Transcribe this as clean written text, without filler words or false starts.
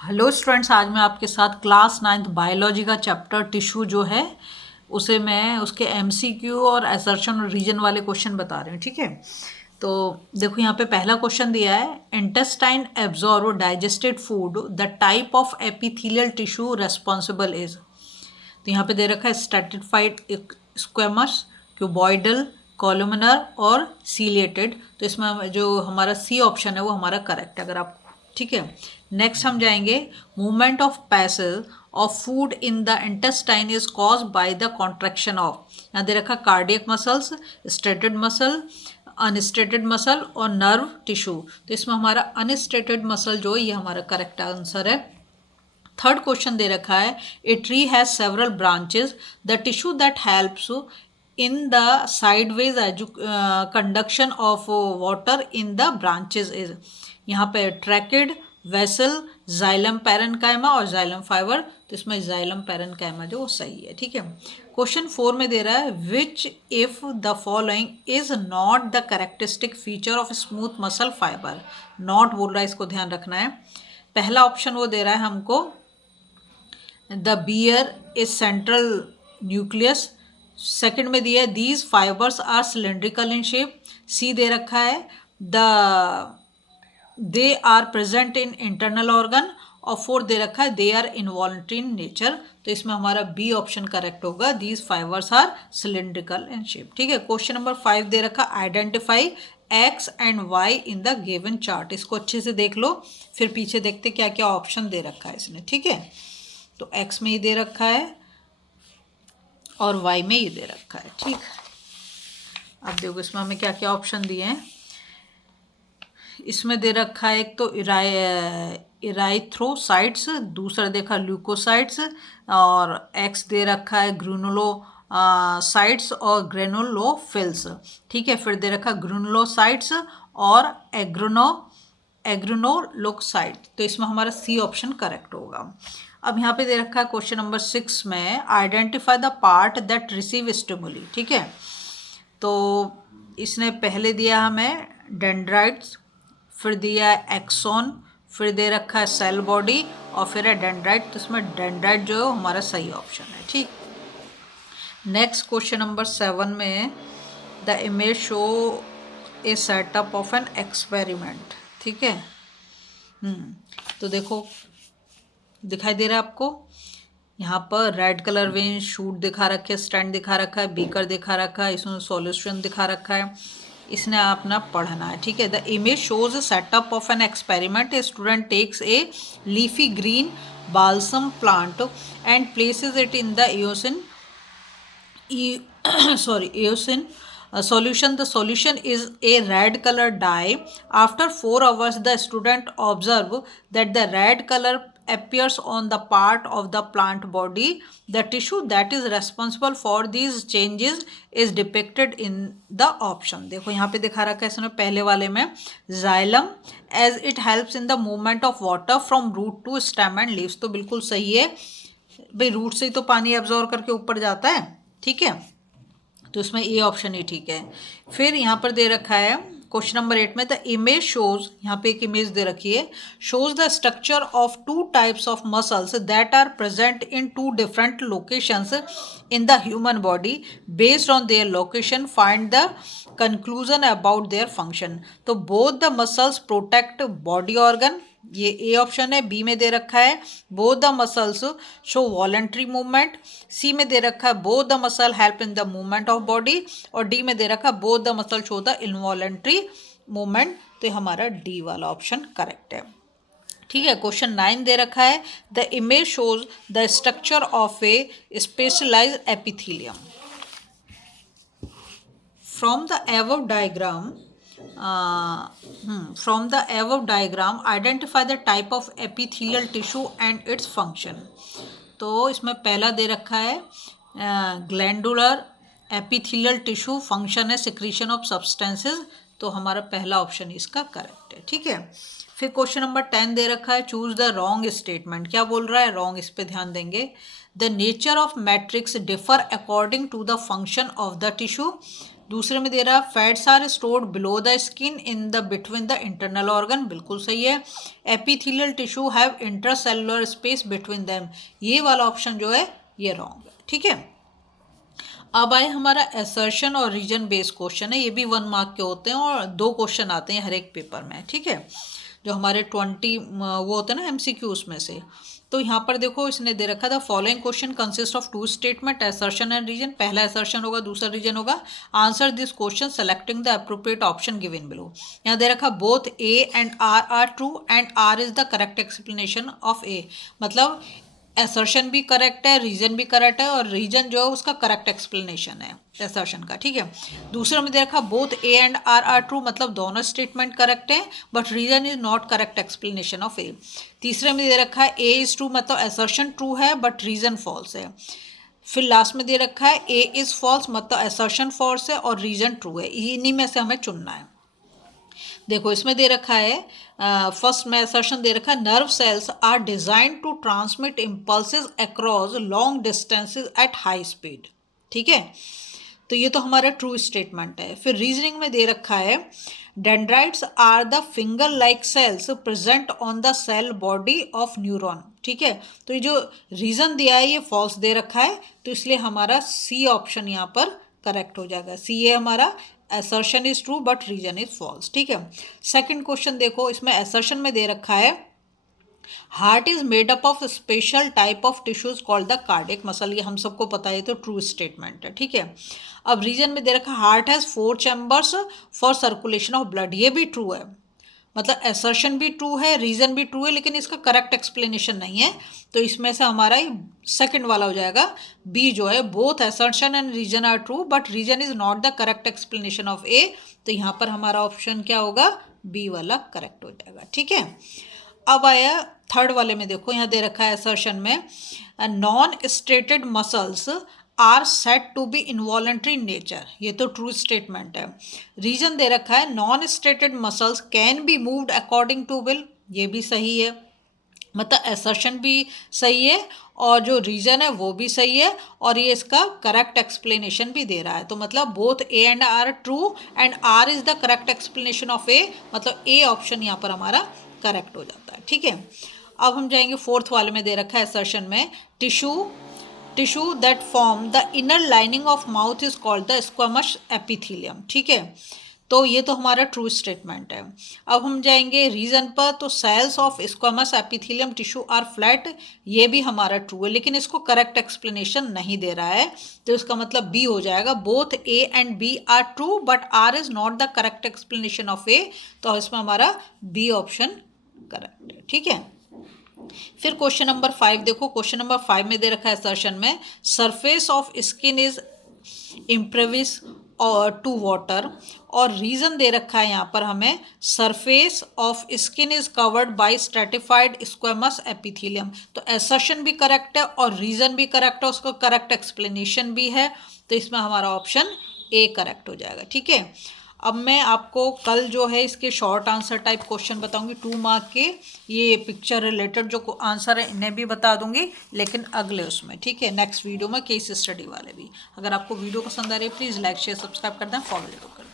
Hello students, आज मैं आपके साथ क्लास 9th बायोलॉजी का चैप्टर टिश्यू जो है उसे मैं उसके एमसीक्यू और असर्शन और रीजन वाले क्वेश्चन बता रही हूँ। ठीक है, तो देखो यहाँ पे पहला क्वेश्चन दिया है, intestine absorb digested food, the type of epithelial tissue responsible is. तो यहाँ पे दे रखा है स्ट्रैटिफाइड, स्क्वेमस, क्यूबॉइडल, कॉलुमिनर और सीलिएटेड। तो इसमें जो हमारा सी ऑप्शन है वो हमारा करेक्ट है। अगर आप ठीक है, नेक्स्ट हम जाएंगे, movement of passage of food in the intestine is cause by the contraction of. यहाँ दे रखा cardiac muscles, striated muscle, unstriated muscle और नर्व टिश्यू। तो इसमें हमारा अनस्ट्रेटेड मसल जो है ये हमारा करेक्ट आंसर है। थर्ड क्वेश्चन दे रखा है, a tree has several branches, the tissue that helps in the sideways conduction of water in the branches is. यहाँ पे ट्रैकेड, वेसल, जाइलम पैरेन्काइमा और जाइलम फाइबर। तो इसमें जाइलम पैरेन्काइमा जो सही है। ठीक है, क्वेश्चन 4 में दे रहा है, which if the following is not the characteristic feature of smooth muscle fibre. Not बोल रहा है, इसको ध्यान रखना है। पहला ऑप्शन वो दे रहा है हमको, the bear is central nucleus. Second में दिया है, these fibres are cylindrical in shape. C दे रखा है, the they are present in internal organ. और फोर्थ दे रखा है, they are involuntary in nature. तो इसमें हमारा बी ऑप्शन करेक्ट होगा, these fibres are cylindrical in shape. ठीक है, क्वेश्चन नंबर 5 दे रखा, identify X and Y in the given chart. इसको अच्छे से देख लो, फिर पीछे देखते क्या क्या ऑप्शन दे रखा है इसने। ठीक है, तो एक्स में ही दे रखा है और वाई में ही दे रखा है। ठीक, अब देखो इसमें हमें क्या क्या ऑप्शन दिए हैं। इसमें दे रखा है एक तो इराइथ्रोसाइट्स, दूसरा देखा ल्यूकोसाइट्स, और एक्स दे रखा है ग्रेनुलो साइट्स और ग्रेनुलोफिल्स। ठीक है, फिर दे रखा ग्रेनुलोसाइट्स और एग्रेनोलोसाइट। तो इसमें हमारा सी ऑप्शन करेक्ट होगा। अब यहाँ पे दे रखा है क्वेश्चन नंबर 6 में, identify the part that receive stimuli. ठीक है, तो इसने पहले दिया हमें डेंड्राइट्स, फिर दिया है एक्सोन, फिर दे रखा है सेल बॉडी और फिर है डेंड्राइट। तो इसमें डेंड्राइट जो है हमारा सही ऑप्शन है। ठीक, नेक्स्ट क्वेश्चन नंबर 7 में, the image show A setup of an experiment. ठीक है, तो देखो दिखाई दे रहा है आपको, यहाँ पर रेड कलर वेन शूट दिखा रखे, स्टैंड दिखा रखा है, बीकर दिखा रखा है, इसमें सॉल्यूशन दिखा रखा है। इसने अपना पढ़ना है। ठीक है, the image shows a setup of an experiment, a student takes a leafy green balsam plant and places it in the eosin eosin solution. The solution is a red color dye. After 4 hours the student observe that the red color appears on the part of the plant body. The tissue that is responsible for these changes is depicted in the option. देखो यहाँ पे दिखा रखा है इसने पहले वाले में, xylem as it helps in the movement of water from root to stem and leaves। तो बिल्कुल सही है भाई, रूट से ही तो पानी एब्जॉर्ब करके ऊपर जाता है। ठीक है, तो इसमें ए ऑप्शन ही ठीक है। फिर यहाँ पर दे रखा है क्वेश्चन नंबर 8 में, द इमेज शोज, यहाँ पे एक इमेज दे रखी है, shows the structure of 2 types of muscles that are present in 2 different locations in the human body, based on their location find the conclusion about their function. तो both the muscles protect body organ, ये A option है। B में दे रखा है, both the muscles show voluntary movement. C में दे रखा है, both the muscle help in the movement of body. और डी में दे रखा है, both the muscle show the involuntary movement. तो ये हमारा डी वाला ऑप्शन करेक्ट है। ठीक है, क्वेश्चन 9 दे रखा है, the image shows the structure of a specialised epithelium. From the above diagram from the above diagram identify the type of epithelial tissue and its function। तो इसमें पहला दे रखा है ग्लैंडुलर एपिथेलियल टिश्यू, फंक्शन है secretion of substances. तो हमारा पहला option इसका करेक्ट है। ठीक है, फिर क्वेश्चन नंबर 10 दे रखा है, चूज द रॉन्ग स्टेटमेंट। क्या बोल रहा है रॉन्ग, इस पे ध्यान देंगे। The nature of matrix differ according to the function of the tissue. दूसरे में दे रहा है fats are stored below the skin in the between the internal organ, बिल्कुल सही है। Epithelial tissue have intercellular space between them, ये वाला ऑप्शन जो है ये रॉन्ग है, ठीक है। अब आए हमारा असर्शन और रीजन बेस्ड क्वेश्चन है, ये भी 1 मार्क के होते हैं और 2 क्वेश्चन आते हैं हर एक पेपर में, ठीक है, जो हमारे 20 वो होते हैं ना MCQs में से। तो यहाँ पर देखो इसने दे रखा था following question consist of 2 statement, assertion and reason, पहला असर्शन होगा दूसरा रीजन होगा, answer this question selecting the appropriate option given below. यहाँ दे रखा both A and R are true and R is the correct explanation of A, मतलब assertion भी correct है, रीजन भी करेक्ट है और रीजन जो है उसका करेक्ट एक्सप्लेनेशन है असर्शन का, ठीक है। दूसरा में दे रखा both A and R are true, मतलब दोनों स्टेटमेंट करेक्ट है but reason is not correct explanation of A। तीसरे में दे रखा है A इज ट्रू, मतलब असर्शन ट्रू है बट रीजन फॉल्स है। फिर लास्ट में दे रखा है A इज फॉल्स, मतलब असर्शन फॉल्स है और रीजन ट्रू है, इन्हीं में से हमें चुनना है। देखो इसमें दे रखा है फर्स्ट में असर्शन दे रखा है nerve cells are design to transmit impulses across long distances at high speed, ठीक है, तो ये तो हमारा ट्रू स्टेटमेंट है। फिर रीजनिंग में दे रखा है dendrites are the finger like cells present on the cell body of neuron, ठीक है, तो ये जो रीजन दिया है ये फॉल्स दे रखा है, तो इसलिए हमारा सी ऑप्शन यहाँ पर करेक्ट हो जाएगा। सी है हमारा assertion is true but reason is false, ठीक है। सेकंड क्वेश्चन देखो, इसमें assertion में दे रखा है heart is made up of special type of tissues called the cardiac muscle, ये हम सबको पता है, तो ट्रू स्टेटमेंट है, ठीक है। अब रीजन में दे रखा heart has 4 chambers for circulation of blood, ये भी ट्रू है, मतलब असर्शन भी ट्रू है रीजन भी ट्रू है लेकिन इसका करेक्ट एक्सप्लेनेशन नहीं है, तो इसमें से हमारा सेकंड वाला हो जाएगा बी जो है both assertion and reason are true but reason is not the correct explanation of A, तो यहाँ पर हमारा ऑप्शन क्या होगा बी वाला करेक्ट हो जाएगा, ठीक है। अब आया थर्ड वाले में, देखो यहाँ दे रखा है असर्शन में non striated muscles are set to be involuntary nature, ये तो ट्रू स्टेटमेंट है। रीजन दे रखा है non striated muscles can be moved according to will, ये भी सही है, मतलब असर्शन भी सही है और जो रीजन है वो भी सही है और ये इसका करेक्ट एक्सप्लेनेशन भी दे रहा है, तो मतलब both A and R true and R is the correct explanation of A, मतलब ए ऑप्शन यहाँ पर हमारा करेक्ट हो जाता है, ठीक है। अब हम जाएंगे फोर्थ वाले में, दे रखा है असर्शन में tissue that form the inner lining of mouth is called the squamous epithelium, ठीक है, तो ये तो हमारा ट्रू स्टेटमेंट है। अब हम जाएंगे रीजन पर, तो cells of squamous epithelium tissue are flat, ये भी हमारा ट्रू है लेकिन इसको करेक्ट एक्सप्लेनेशन नहीं दे रहा है, तो इसका मतलब बी हो जाएगा both A and B are true but R is not the correct explanation of A, तो इसमें हमारा बी ऑप्शन करेक्ट है, ठीक है। फिर क्वेश्चन नंबर 5 देखो, क्वेश्चन नंबर 5 में दे रखा है असर्शन में सरफेस ऑफ स्किन इज इम्प्रेविस और टू वाटर, और रीजन दे रखा है यहाँ पर हमें surface of skin is covered by stratified squamous epithelium, तो असर्शन भी करेक्ट है और रीजन भी करेक्ट है, उसको करेक्ट एक्सप्लेनेशन भी है, तो इसमें हमारा ऑप्शन ए करेक्ट हो जाएगा, ठीक है। अब मैं आपको कल जो है इसके शॉर्ट आंसर टाइप क्वेश्चन बताऊंगी 2 मार्क के, ये पिक्चर रिलेटेड जो आंसर है इन्हें भी बता दूंगी लेकिन अगले उसमें, ठीक है, नेक्स्ट वीडियो में केस स्टडी वाले भी। अगर आपको वीडियो पसंद आ रही है प्लीज़ लाइक शेयर सब्सक्राइब कर दें, फॉलो जरूर कर दें।